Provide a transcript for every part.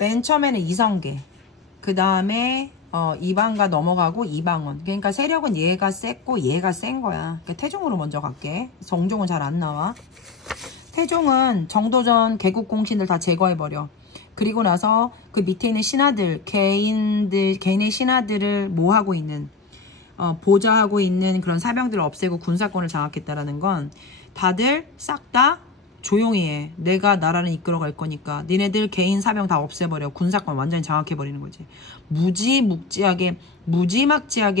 맨 처음에는 이성계, 그 다음에 이방가 넘어가고 이방원. 그러니까 세력은 얘가 셌고 얘가 센 거야. 그러니까 태종으로 먼저 갈게. 정종은 잘 안 나와. 태종은 정도전 개국 공신들 다 제거해버려. 그리고 나서 그 밑에 있는 신하들, 개인의 신하들을 모하고 있는, 보좌하고 있는 그런 사병들을 없애고 군사권을 장악했다라는 건 다들 싹 다 조용히 해. 내가 나라를 이끌어갈 거니까. 니네들 개인 사병 다 없애버려. 군사권 완전히 장악해버리는 거지. 무지막지하게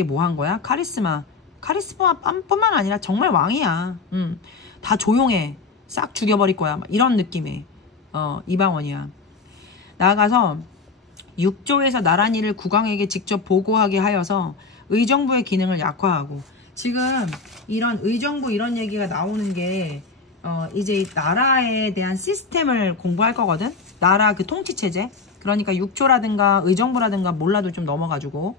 뭐 한 거야? 카리스마뿐만 아니라 정말 왕이야. 다 조용해. 싹 죽여버릴 거야. 막 이런 느낌의 이방원이야. 나아가서 육조에서 나란 일을 국왕에게 직접 보고하게 하여서 의정부의 기능을 약화하고, 지금 이런 의정부 이런 얘기가 나오는 게 이제 나라에 대한 시스템을 공부할 거거든. 나라 그 통치체제. 그러니까 육조라든가 의정부라든가 몰라도 좀 넘어가지고,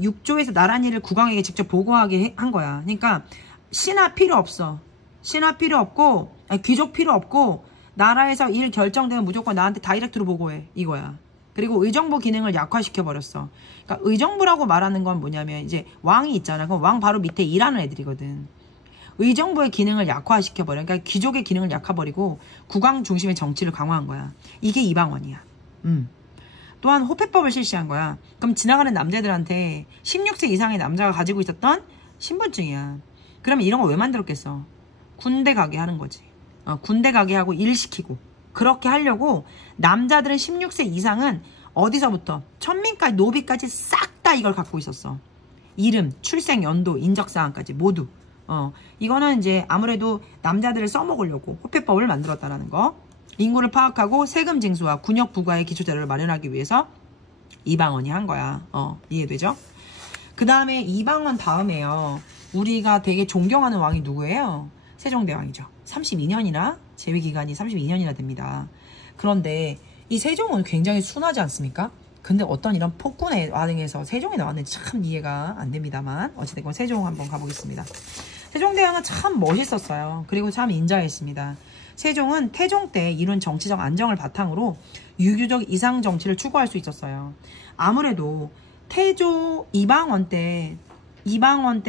육조에서 나란 일을 국왕에게 직접 보고하게 한 거야. 그러니까 신하 필요 없어. 신하 필요 없고, 귀족 필요 없고, 나라에서 일 결정되면 무조건 나한테 다이렉트로 보고해. 이거야. 그리고 의정부 기능을 약화시켜버렸어. 그러니까 의정부라고 말하는 건 뭐냐면, 이제 왕이 있잖아. 그럼 왕 바로 밑에 일하는 애들이거든. 의정부의 기능을 약화시켜버려. 그러니까 귀족의 기능을 약화버리고 국왕 중심의 정치를 강화한 거야. 이게 이방원이야. 또한 호패법을 실시한 거야. 그럼 지나가는 남자들한테 16세 이상의 남자가 가지고 있었던 신분증이야. 그러면 이런 거 왜 만들었겠어? 군대 가게 하는 거지. 군대 가게 하고 일 시키고. 그렇게 하려고 남자들은 16세 이상은 어디서부터 천민까지 노비까지 싹 다 이걸 갖고 있었어. 이름, 출생 연도, 인적사항까지 모두. 이거는 이제 아무래도 남자들을 써먹으려고 호패법을 만들었다라는 거. 인구를 파악하고 세금 징수와 군역 부과의 기초자료를 마련하기 위해서 이방원이 한 거야. 이해되죠? 그 다음에 이방원 다음에요. 우리가 되게 존경하는 왕이 누구예요? 세종대왕이죠. 32년이나 재위기간이 32년이나 됩니다. 그런데 이 세종은 굉장히 순하지 않습니까? 근데 어떤 이런 폭군에 와등해서 세종이 나왔는지 참 이해가 안 됩니다만, 어찌됐건 세종 한번 가보겠습니다. 세종대왕은 참 멋있었어요. 그리고 참 인자했습니다. 세종은 태종 때 이룬 정치적 안정을 바탕으로 유교적 이상 정치를 추구할 수 있었어요. 아무래도 이방원 때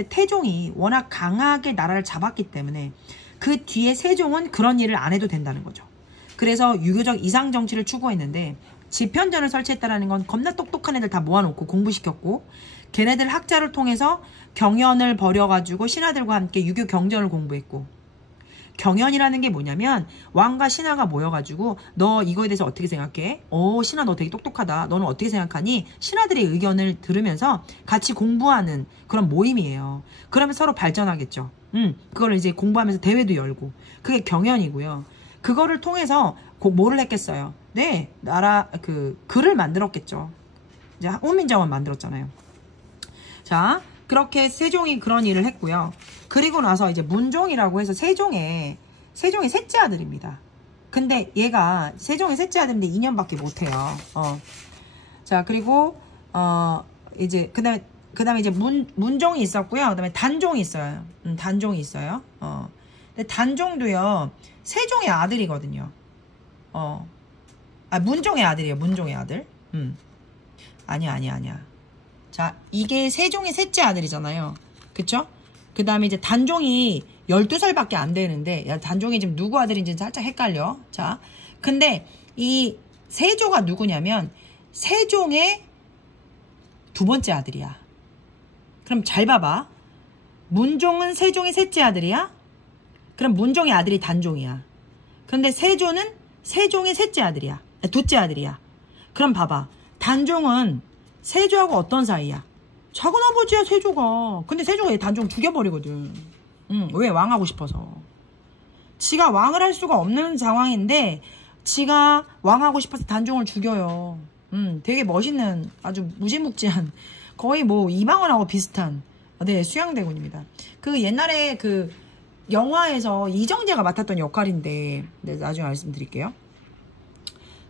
태종이 워낙 강하게 나라를 잡았기 때문에 그 뒤에 세종은 그런 일을 안 해도 된다는 거죠. 그래서 유교적 이상 정치를 추구했는데, 집현전을 설치했다는 건 겁나 똑똑한 애들 다 모아놓고 공부시켰고, 걔네들 학자를 통해서 경연을 벌여가지고 신하들과 함께 유교 경전을 공부했고, 경연이라는 게 뭐냐면 왕과 신하가 모여가지고 너 이거에 대해서 어떻게 생각해? 신하 너 되게 똑똑하다. 너는 어떻게 생각하니? 신하들의 의견을 들으면서 같이 공부하는 그런 모임이에요. 그러면 서로 발전하겠죠. 그거를 이제 공부하면서 대회도 열고, 그게 경연이고요. 그거를 통해서 뭐를 했겠어요? 네, 글을 만들었겠죠. 이제 훈민정음 만들었잖아요. 자, 그렇게 세종이 그런 일을 했고요. 그리고 나서 이제 문종이라고 해서 세종의 셋째 아들입니다. 근데 얘가 세종의 셋째 아들인데 2년밖에 못해요. 자, 그리고 이제 그다음에 이제 문종이 있었고요. 그다음에 단종이 있어요. 단종이 있어요. 근데 단종도요 세종의 아들이거든요. 문종의 아들이에요. 문종의 아들. 아니야. 자, 이게 세종의 셋째 아들이잖아요. 그쵸? 그 다음에 이제 단종이 12살밖에 안 되는데, 단종이 지금 누구 아들인지 살짝 헷갈려. 자, 근데 이 세조가 누구냐면 세종의 두 번째 아들이야. 그럼 잘 봐봐. 문종은 세종의 셋째 아들이야? 그럼 문종의 아들이 단종이야. 근데 세조는 세종의 셋째 아들이야. 둘째 아들이야. 그럼 봐봐. 단종은 세조하고 어떤 사이야? 작은아버지야, 세조가. 근데 세조가 얘 단종 죽여버리거든. 왜? 왕하고 싶어서. 지가 왕을 할 수가 없는 상황인데 지가 왕하고 싶어서 단종을 죽여요. 되게 멋있는, 아주 무지묵지한, 거의 뭐 이방원하고 비슷한 수양대군입니다. 그 옛날에 그 영화에서 이정재가 맡았던 역할인데, 나중에 말씀드릴게요.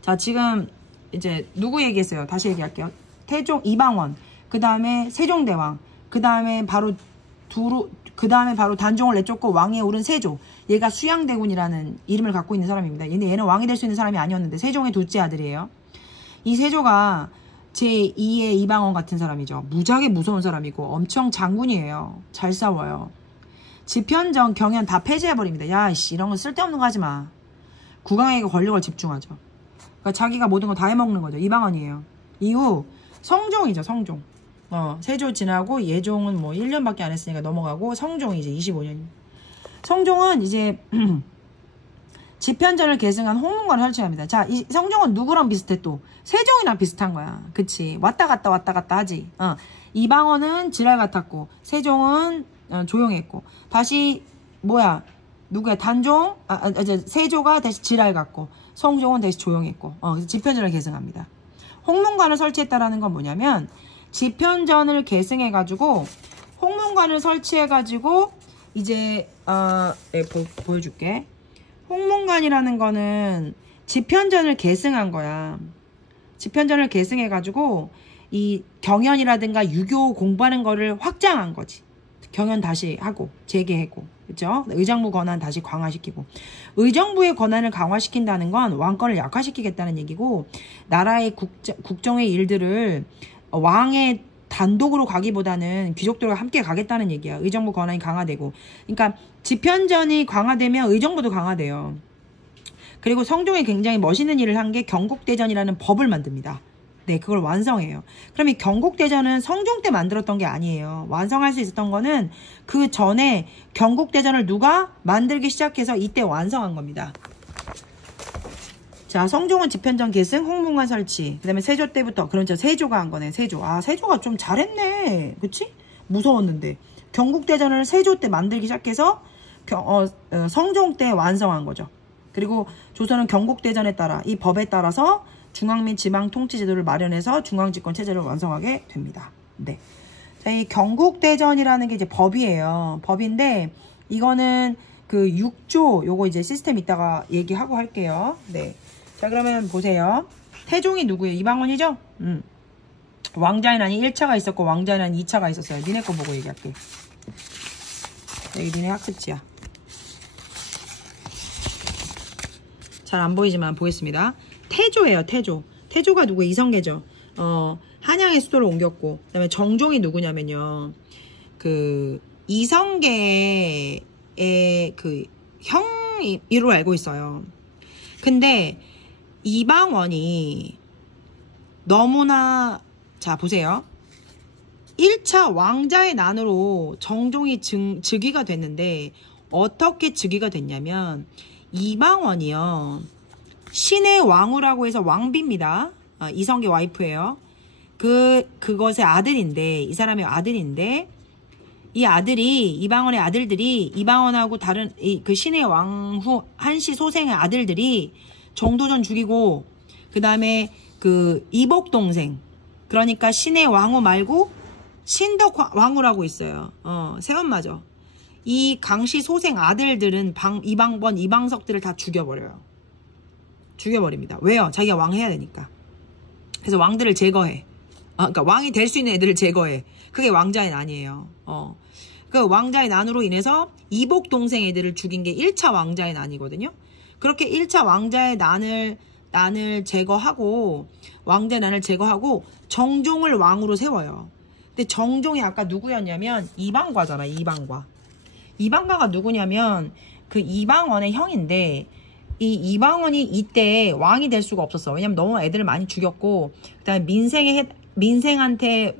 자, 지금 이제 누구 얘기했어요? 다시 얘기할게요. 태종 이방원, 그 다음에 세종대왕, 그 다음에 바로 단종을 내쫓고 왕에 오른 세조. 얘가 수양대군이라는 이름을 갖고 있는 사람입니다. 얘는 왕이 될 수 있는 사람이 아니었는데 세종의 둘째 아들이에요. 이 세조가 제2의 이방원 같은 사람이죠. 무지하게 무서운 사람이고 엄청 장군이에요. 잘 싸워요. 집현전, 경연 다 폐지해버립니다. 야, 씨, 이런 거 쓸데없는 거 하지 마. 국왕에게 권력을 집중하죠. 그러니까 자기가 모든 거 다 해먹는 거죠. 이방원이에요. 이후 성종이죠. 성종. 세조 지나고 예종은 뭐 1년밖에 안 했으니까 넘어가고 성종이 이제 25년. 성종은 이제 집현전을 계승한 홍문관을 설치합니다. 자, 이 성종은 누구랑 비슷해 또? 세종이랑 비슷한 거야. 그치? 왔다 갔다 하지. 이방원은 지랄 같았고 세종은 조용했고 다시 뭐야? 누구야? 단종? 세조가 다시 지랄 같고 성종은 다시 조용했고 집현전을 계승합니다. 홍문관을 설치했다라는 건 뭐냐면 집현전을 계승해가지고 홍문관을 설치해가지고 이제 네, 보여줄게. 홍문관이라는 거는 집현전을 계승한 거야. 집현전을 계승해가지고 이 경연이라든가 유교 공부하는 거를 확장한 거지. 경연 다시 하고 재개하고 그죠? 의정부 권한 다시 강화시키고 의정부의 권한을 강화시킨다는 건 왕권을 약화시키겠다는 얘기고 나라의 국정의 일들을 왕의 단독으로 가기보다는 귀족들과 함께 가겠다는 얘기야. 의정부 권한이 강화되고 그러니까 집현전이 강화되면 의정부도 강화돼요. 그리고 성종이 굉장히 멋있는 일을 한 게 경국대전이라는 법을 만듭니다. 네, 그걸 완성해요. 그럼 이 경국대전은 성종 때 만들었던 게 아니에요. 완성할 수 있었던 거는 그 전에 경국대전을 누가 만들기 시작해서 이때 완성한 겁니다. 자, 성종은 집현전 계승, 홍문관 설치. 그 다음에 세조 때부터, 그렇죠. 세조가 한 거네, 세조. 아, 세조가 좀 잘했네. 그치? 무서웠는데. 경국대전을 세조 때 만들기 시작해서 성종 때 완성한 거죠. 그리고 조선은 경국대전에 따라, 이 법에 따라서 중앙 및 지방 통치 제도를 마련해서 중앙집권 체제를 완성하게 됩니다. 네. 자, 이 경국대전이라는 게 이제 법이에요. 법인데, 이거는 그 6조, 요거 이제 시스템 이따가 얘기하고 할게요. 네. 자, 그러면 보세요. 태종이 누구예요? 이방원이죠? 왕자의 난이 1차가 있었고, 왕자의 난이 2차가 있었어요. 니네 거 보고 얘기할게. 여기 니네 학습지야. 잘 안 보이지만 보겠습니다. 태조예요, 태조. 태조가 누구예요? 이성계죠. 한양의 수도를 옮겼고, 그 다음에 정종이 누구냐면요. 그, 이성계의 그 형으로 알고 있어요. 근데, 이방원이 너무나, 자, 보세요. 1차 왕자의 난으로 정종이 즉위가 됐는데, 어떻게 즉위가 됐냐면, 이방원이요. 신의 왕후라고 해서 왕비입니다. 이성계 와이프예요. 그것의 아들인데, 이 사람의 아들인데, 이 아들이, 이방원의 아들들이, 이방원하고 다른, 그 신의 왕후, 한씨 소생의 아들들이 정도전 죽이고, 그 다음에 그 이복동생, 그러니까 신의 왕후 말고 신덕 왕후라고 있어요. 새엄마죠. 이 강씨 소생 아들들은 이방번, 이방석들을 다 죽여버려요. 죽여버립니다. 왜요? 자기가 왕 해야 되니까. 그래서 왕들을 제거해. 그러니까 왕이 될 수 있는 애들을 제거해. 그게 왕자의 난이에요. 그 왕자의 난으로 인해서 이복 동생 애들을 죽인 게 1차 왕자의 난이거든요. 그렇게 1차 왕자의 난을 제거하고 왕자의 난을 제거하고 정종을 왕으로 세워요. 근데 정종이 아까 누구였냐면 이방과잖아. 이방과. 이방과가 누구냐면 그 이방원의 형인데 이 이방원이 이때 왕이 될 수가 없었어. 왜냐면 너무 애들을 많이 죽였고 그다음에 민생한테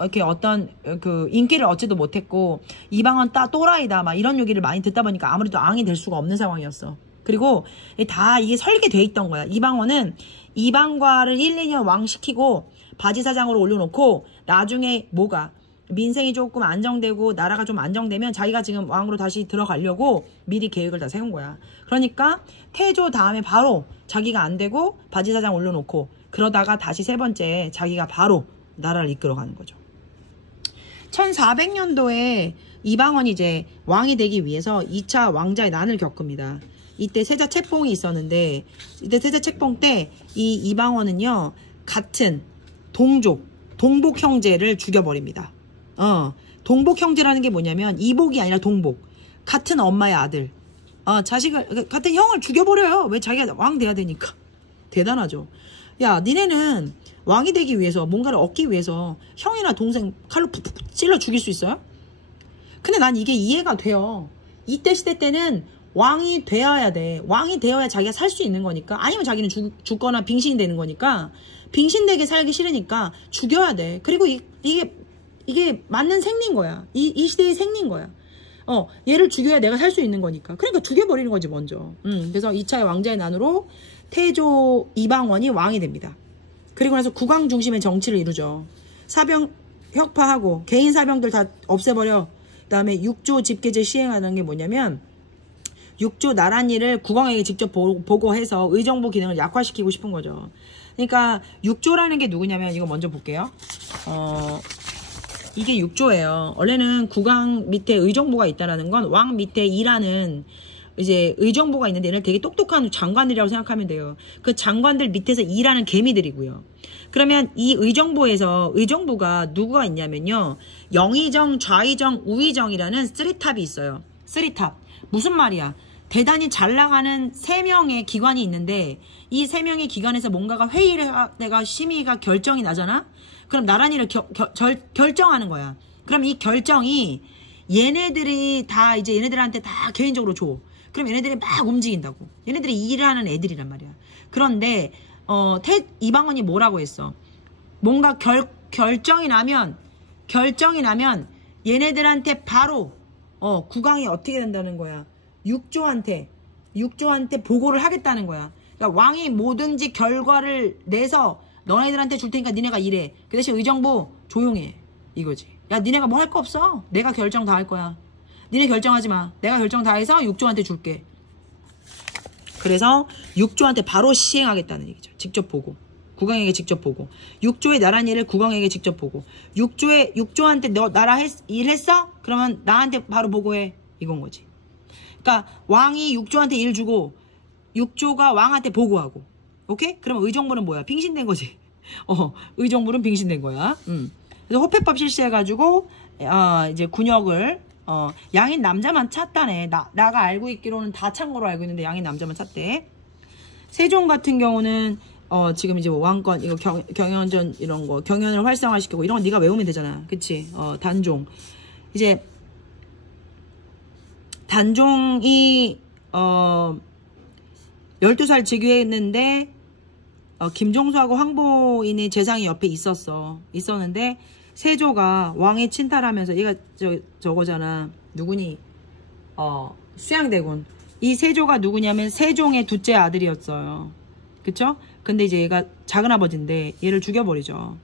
이렇게 어떤 그 인기를 얻지도 못했고 이방원 또라이다 막 이런 얘기를 많이 듣다 보니까 아무래도 왕이 될 수가 없는 상황이었어. 그리고 다 이게 설계돼 있던 거야. 이방원은 이방과를 1, 2년 왕 시키고 바지사장으로 올려놓고 나중에 뭐가 민생이 조금 안정되고 나라가 좀 안정되면 자기가 지금 왕으로 다시 들어가려고 미리 계획을 다 세운 거야. 그러니까 태조 다음에 바로 자기가 안 되고 바지사장 올려놓고 그러다가 다시 세 번째 자기가 바로 나라를 이끌어가는 거죠. 1400년도에 이방원이 이제 왕이 되기 위해서 2차 왕자의 난을 겪습니다. 이때 세자 책봉이 있었는데 이때 세자 책봉 때 이 이방원은요 같은 동복 형제를 죽여버립니다. 동복 형제라는 게 뭐냐면 이복이 아니라 동복. 같은 엄마의 아들. 같은 형을 죽여버려요. 왜? 자기가 왕 돼야 되니까. 대단하죠. 야, 니네는 왕이 되기 위해서 뭔가를 얻기 위해서 형이나 동생 칼로 푹푹 찔러 죽일 수 있어요? 근데 난 이게 이해가 돼요. 이때 시대 때는 왕이 되어야 돼. 왕이 되어야 자기가 살 수 있는 거니까. 아니면 자기는 죽거나 빙신이 되는 거니까. 빙신되게 살기 싫으니까 죽여야 돼. 그리고 이게 맞는 생리인 거야. 이 시대의 생리인 거야. 얘를 죽여야 내가 살 수 있는 거니까. 그러니까 죽여버리는 거지 먼저. 그래서 2차의 왕자의 난으로 태조 이방원이 왕이 됩니다. 그리고 나서 국왕 중심의 정치를 이루죠. 사병 혁파하고 개인 사병들 다 없애버려. 그 다음에 6조 집계제 시행하는 게 뭐냐면 6조 나랏일을 국왕에게 직접 보고해서 의정부 기능을 약화시키고 싶은 거죠. 그러니까 6조라는 게 누구냐면 이거 먼저 볼게요. 이게 6조예요. 원래는 국왕 밑에 의정부가 있다라는 건 왕 밑에 일하는 이제 의정부가 있는데 얘는 되게 똑똑한 장관들이라고 생각하면 돼요. 그 장관들 밑에서 일하는 개미들이고요. 그러면 이 의정부가 누구가 있냐면요. 영의정, 좌의정, 우의정이라는 쓰리탑이 있어요. 쓰리탑. 무슨 말이야? 대단히 잘 나가는 3명의 기관이 있는데 이 3명의 기관에서 뭔가가 회의가 심의가 결정이 나잖아? 그럼 나란히를 결정하는 거야. 그럼 이 결정이 얘네들이 다 이제 얘네들한테 다 개인적으로 줘. 그럼 얘네들이 막 움직인다고. 얘네들이 일하는 애들이란 말이야. 그런데 이방원이 뭐라고 했어? 뭔가 결정이 나면 얘네들한테 바로 국왕이 어떻게 된다는 거야? 6조한테 보고를 하겠다는 거야. 그러니까 왕이 뭐든지 결과를 내서 너네들한테 줄 테니까 니네가 일해. 그 대신 의정부 조용해. 이거지. 야, 니네가 뭐 할 거 없어. 내가 결정 다 할 거야. 니네 결정하지 마. 내가 결정 다 해서 6조한테 줄게. 그래서 6조한테 바로 시행하겠다는 얘기죠. 직접 보고. 국왕에게 직접 보고. 6조의 나랏일을 국왕에게 직접 보고. 6조한테 너 나라 일 했어? 그러면 나한테 바로 보고해. 이건 거지. 그러니까 왕이 6조한테 일 주고 6조가 왕한테 보고하고. 오케이? 그러면 의정부는 뭐야? 빙신된 거지. 의정부는 빙신된 거야. 그래서 호패법 실시해가지고 이제 군역을 양인 남자만 찾다네. 나가 알고 있기로는 다 찬 거로 알고 있는데 양인 남자만 찾대. 세종 같은 경우는 지금 이제 왕권 이거 경연전 이런 거 경연을 활성화시키고 이런 거 네가 외우면 되잖아. 그치? 단종. 이제 단종이 12살 즉위했는데 김종수하고 황보인의 재상이 옆에 있었는데 세조가 왕에 침탈하면서 얘가 저거잖아. 누구니? 수양대군. 이 세조가 누구냐면 세종의 둘째 아들이었어요. 그쵸? 근데 이제 얘가 작은아버지인데 얘를 죽여버리죠.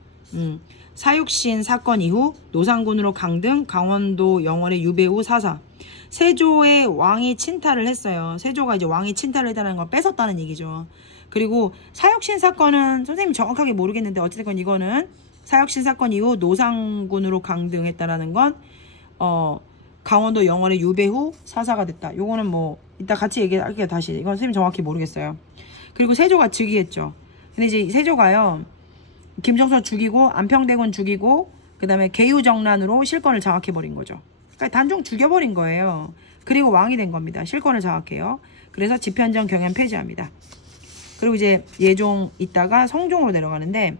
사육신 사건 이후 노상군으로 강등, 강원도 영월의 유배후 사사. 세조의 왕이 침탈을 했어요. 세조가 이제 왕이 침탈을 했다는 걸 뺏었다는 얘기죠. 그리고 사육신 사건은 선생님 정확하게 모르겠는데 어쨌든 이거는 사육신 사건 이후 노상군으로 강등했다라는 건 강원도 영월의 유배 후 사사가 됐다. 요거는 뭐 이따 같이 얘기할게요. 다시. 이건 선생님 정확히 모르겠어요. 그리고 세조가 즉위했죠. 근데 이제 세조가요. 김종서 죽이고 안평대군 죽이고 그 다음에 계유정난으로 실권을 장악해버린 거죠. 그러니까 단종 죽여버린 거예요. 그리고 왕이 된 겁니다. 실권을 장악해요. 그래서 집현전 경연 폐지합니다. 그리고 이제 예종 있다가 성종으로 내려가는데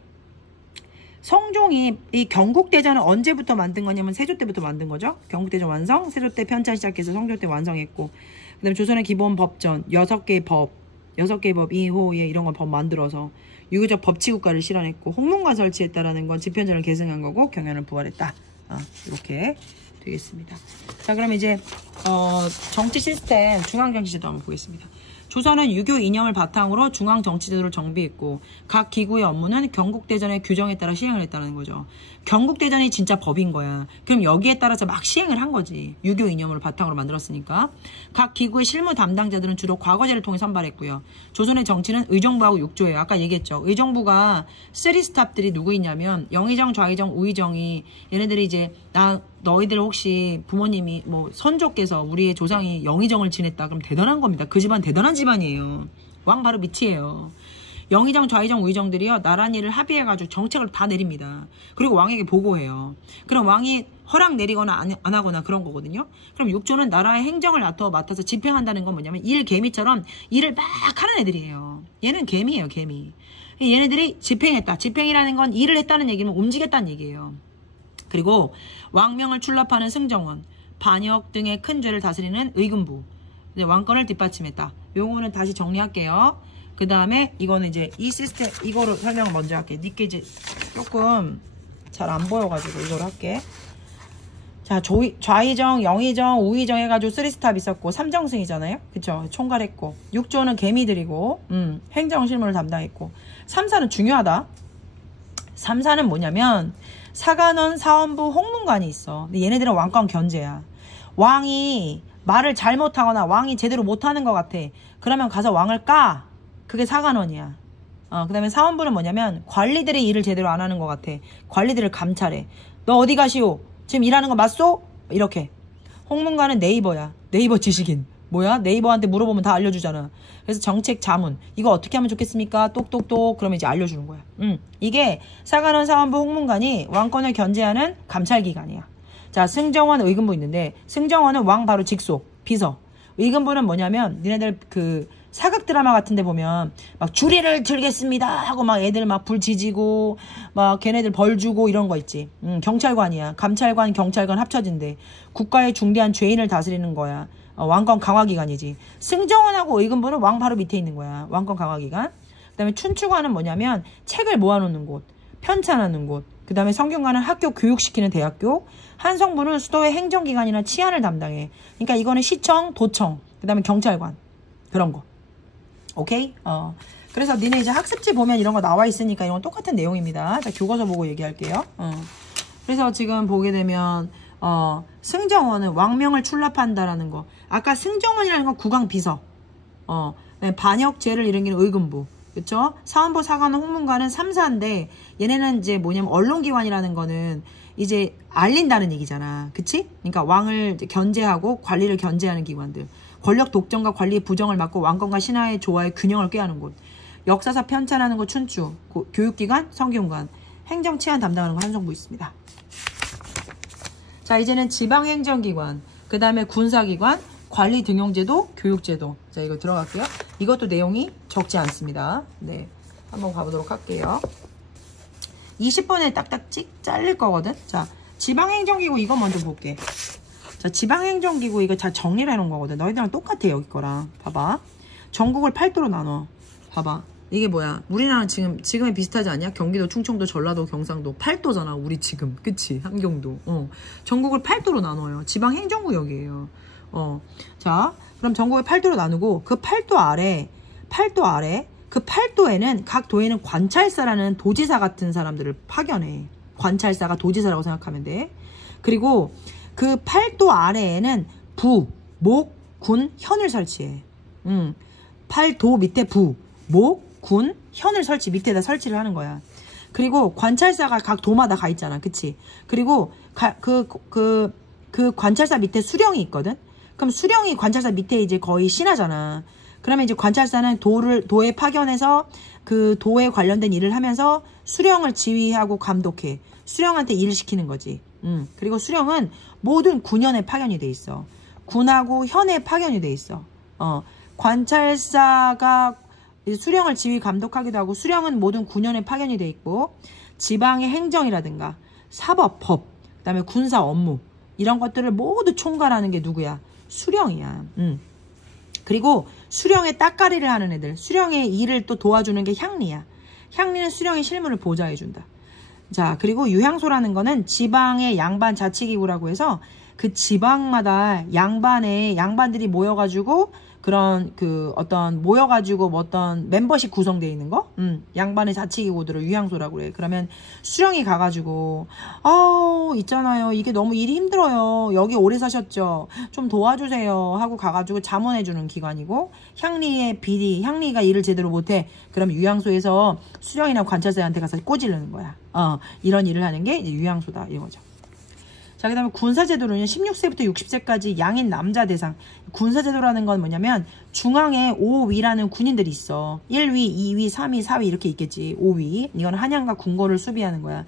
성종이 이 경국대전은 언제부터 만든 거냐면 세조 때부터 만든 거죠. 경국대전 완성, 세조 때 편찬 시작해서 성종 때 완성했고 그 다음에 조선의 기본 법전 6개의 법 이호예 이런 걸 법 만들어서 유교적 법치국가를 실현했고 홍문관 설치했다라는 건 집현전을 계승한 거고 경연을 부활했다. 이렇게 되겠습니다. 자, 그럼 이제 정치 시스템 중앙정치제도 한번 보겠습니다. 조선은 유교 이념을 바탕으로 중앙정치제도를 정비했고 각 기구의 업무는 경국대전의 규정에 따라 시행을 했다는 거죠. 경국대전이 진짜 법인 거야. 그럼 여기에 따라서 막 시행을 한 거지. 유교 이념을 바탕으로 만들었으니까. 각 기구의 실무 담당자들은 주로 과거제를 통해 선발했고요. 조선의 정치는 의정부하고 6조예요. 아까 얘기했죠. 의정부가 쓰리스탑들이 누구 있냐면 영의정, 좌의정, 우의정이 얘네들이 이제 너희들 혹시 부모님이 뭐 선조께서 우리의 조상이 영의정을 지냈다 그럼 대단한 겁니다. 그 집안 대단한 집안이에요. 왕 바로 밑이에요. 영의정, 좌의정, 우의정들이요 나란히를 합의해가지고 정책을 다 내립니다. 그리고 왕에게 보고해요. 그럼 왕이 허락 내리거나 안 하거나 그런 거거든요. 그럼 6조는 나라의 행정을 맡아서 집행한다는 건 뭐냐면 일개미처럼 일을 막 하는 애들이에요. 얘는 개미예요, 개미. 얘네들이 집행했다. 집행이라는 건 일을 했다는 얘기면 움직였다는 얘기예요. 그리고 왕명을 출납하는 승정원, 반역 등의 큰 죄를 다스리는 의금부, 이제 왕권을 뒷받침했다. 요거는 다시 정리할게요. 그 다음에 이거는 이제 이 시스템, 이거를 설명을 먼저 할게. 니께 이제 조금 잘 안 보여가지고 이걸 할게. 자, 좌의정, 영의정, 우의정 해가지고 3스탑 있었고 3정승이잖아요. 그쵸? 총괄했고 6조는 개미들이고 행정 실무를 담당했고 3사는 중요하다. 3사는 뭐냐면 사관원, 사원부, 홍문관이 있어. 근데 얘네들은 왕권 견제야. 왕이 말을 잘못하거나 왕이 제대로 못하는 것 같아. 그러면 가서 왕을 까. 그게 사관원이야. 그 다음에 사원부는 뭐냐면 관리들이 일을 제대로 안 하는 것 같아. 관리들을 감찰해. 너 어디 가시오? 지금 일하는 거 맞소? 이렇게. 홍문관은 네이버야. 네이버 지식인. 뭐야? 네이버한테 물어보면 다 알려주잖아. 그래서 정책 자문. 이거 어떻게 하면 좋겠습니까? 똑똑똑. 그러면 이제 알려주는 거야. 이게 사관원, 사원부, 홍문관이 왕권을 견제하는 감찰기관이야. 자, 승정원, 의금부 있는데 승정원은 왕 바로 직속, 비서. 의금부는 뭐냐면 니네들 그 사극 드라마 같은 데 보면 막 주리를 들겠습니다 하고 막 애들 막 불 지지고 막 걔네들 벌 주고 이런 거 있지. 경찰관이야. 감찰관, 경찰관 합쳐진대. 국가의 중대한 죄인을 다스리는 거야. 왕권 강화기관이지. 승정원하고 의금부는 왕 바로 밑에 있는 거야. 왕권 강화기관. 그 다음에 춘추관은 뭐냐면 책을 모아놓는 곳, 편찬하는 곳. 그 다음에 성균관은 학교 교육시키는 대학교. 한성부는 수도의 행정기관이나 치안을 담당해. 그러니까 이거는 시청, 도청, 그 다음에 경찰관. 그런 거. 오케이? 그래서 니네 이제 학습지 보면 이런 거 나와 있으니까 이건 똑같은 내용입니다. 자, 교과서 보고 얘기할게요. 그래서 지금 보게 되면, 승정원은 왕명을 출납한다라는 거. 아까 승정원이라는 건 국왕비서. 반역죄를 일으키는 의금부. 그쵸? 사원부, 사관원, 홍문관은 3사인데, 얘네는 이제 뭐냐면, 언론기관이라는 거는 이제 알린다는 얘기잖아. 그치? 그러니까 왕을 견제하고 관리를 견제하는 기관들. 권력 독점과 관리의 부정을 막고 왕권과 신하의 조화의 균형을 꾀하는 곳. 역사사 편찬하는 거 춘추. 교육기관, 성균관. 행정 치안 담당하는 거 한성부 있습니다. 자, 이제는 지방행정기관. 그 다음에 군사기관, 관리 등용제도, 교육제도. 자, 이거 들어갈게요. 이것도 내용이 적지 않습니다. 네. 한번 가보도록 할게요. 20분에 딱딱 잘릴 거거든. 자, 지방행정기구 이거 먼저 볼게. 자, 지방행정기구 이거 다 정리를 해놓은 거거든. 너희들랑 똑같아, 여기 거랑. 봐봐. 전국을 8도로 나눠. 봐봐. 이게 뭐야? 우리나라는 지금에 비슷하지 않냐? 경기도, 충청도, 전라도, 경상도. 8도잖아, 우리 지금. 그치? 한경도. 전국을 8도로 나눠요. 지방행정구역이에요. 자, 그럼 전국을 8도로 나누고, 그 8도 아래, 그 8도에는, 각 도에는 관찰사라는 도지사 같은 사람들을 파견해. 관찰사가 도지사라고 생각하면 돼. 그리고 그 8도 아래에는 부, 목, 군, 현을 설치해. 8도 밑에 부, 목, 군, 현을 밑에다 설치를 하는 거야. 그리고 관찰사가 각 도마다 가 있잖아. 그치? 그리고 그 관찰사 밑에 수령이 있거든? 그럼 수령이 관찰사 밑에 이제 거의 신하잖아. 그러면 이제 관찰사는 도에 파견해서 그 도에 관련된 일을 하면서 수령을 지휘하고 감독해. 수령한테 일을 시키는 거지. 그리고 수령은 모든 군현에 파견이 돼 있어. 군하고 현에 파견이 돼 있어. 관찰사가 수령을 지휘 감독하기도 하고 수령은 모든 군현에 파견이 돼 있고 지방의 행정이라든가 사법, 법, 그 다음에 군사 업무 이런 것들을 모두 총괄하는 게 누구야? 수령이야. 그리고 수령의 따까리를 하는 애들, 수령의 일을 또 도와주는 게 향리야. 향리는 수령의 실무를 보좌해준다. 자, 그리고 유향소라는 거는 지방의 양반 자치기구라고 해서 그 지방마다 양반들이 모여가지고 그런 모여가지고 어떤 멤버십 구성되어 있는 거? 양반의 자치기구들을 유향소라고 그래. 그러면 수령이 가가지고 있잖아요. 이게 너무 일이 힘들어요. 여기 오래 사셨죠? 좀 도와주세요. 하고 가가지고 자문해주는 기관이고 향리의 비리, 향리가 일을 제대로 못해. 그럼 유향소에서 수령이나 관찰사한테 가서 꼬지르는 거야. 이런 일을 하는 게 이제 유향소다. 이거죠. 자, 그 다음에 군사제도로는 16세부터 60세까지 양인 남자 대상. 군사제도라는 건 뭐냐면 중앙에 5위라는 군인들이 있어. 1위, 2위, 3위, 4위 이렇게 있겠지. 5위. 이건 한양과 궁궐을 수비하는 거야.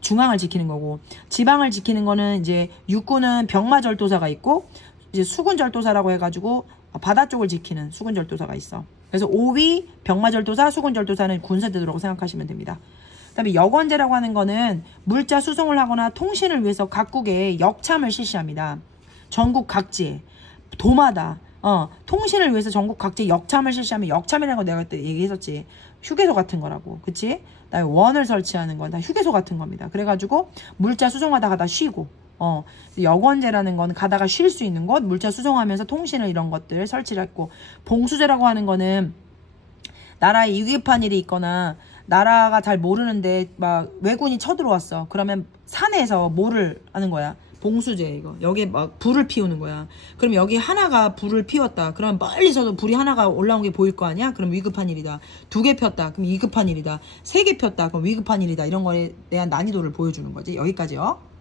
중앙을 지키는 거고, 지방을 지키는 거는 이제 육군은 병마절도사가 있고, 이제 수군절도사라고 해가지고 바다 쪽을 지키는 수군절도사가 있어. 그래서 5위 병마절도사, 수군절도사는 군사제도라고 생각하시면 됩니다. 그 다음에 역원제라고 하는 거는 물자 수송을 하거나 통신을 위해서 각국에 역참을 실시합니다. 전국 각지에 도마다 통신을 위해서 전국 각지에 역참을 실시하면, 역참이라는 거 내가 그때 얘기했었지. 휴게소 같은 거라고. 그치? 그다음에 원을 설치하는 건 다 휴게소 같은 겁니다. 그래가지고 물자 수송하다가 다 쉬고, 역원제라는 건 가다가 쉴 수 있는 곳, 물자 수송하면서 통신을 이런 것들 설치를 했고, 봉수제라고 하는 거는 나라에 위급한 일이 있거나 나라가 잘 모르는데 막 왜군이 쳐들어왔어. 그러면 산에서 뭐를 하는 거야? 봉수제. 이거 여기에 막 불을 피우는 거야. 그럼 여기 하나가 불을 피웠다. 그럼 멀리서도 불이 하나가 올라온 게 보일 거 아니야? 그럼 위급한 일이다. 2개 폈다. 그럼 위급한 일이다. 3개 폈다. 그럼 위급한 일이다. 이런 거에 대한 난이도를 보여주는 거지. 여기까지요.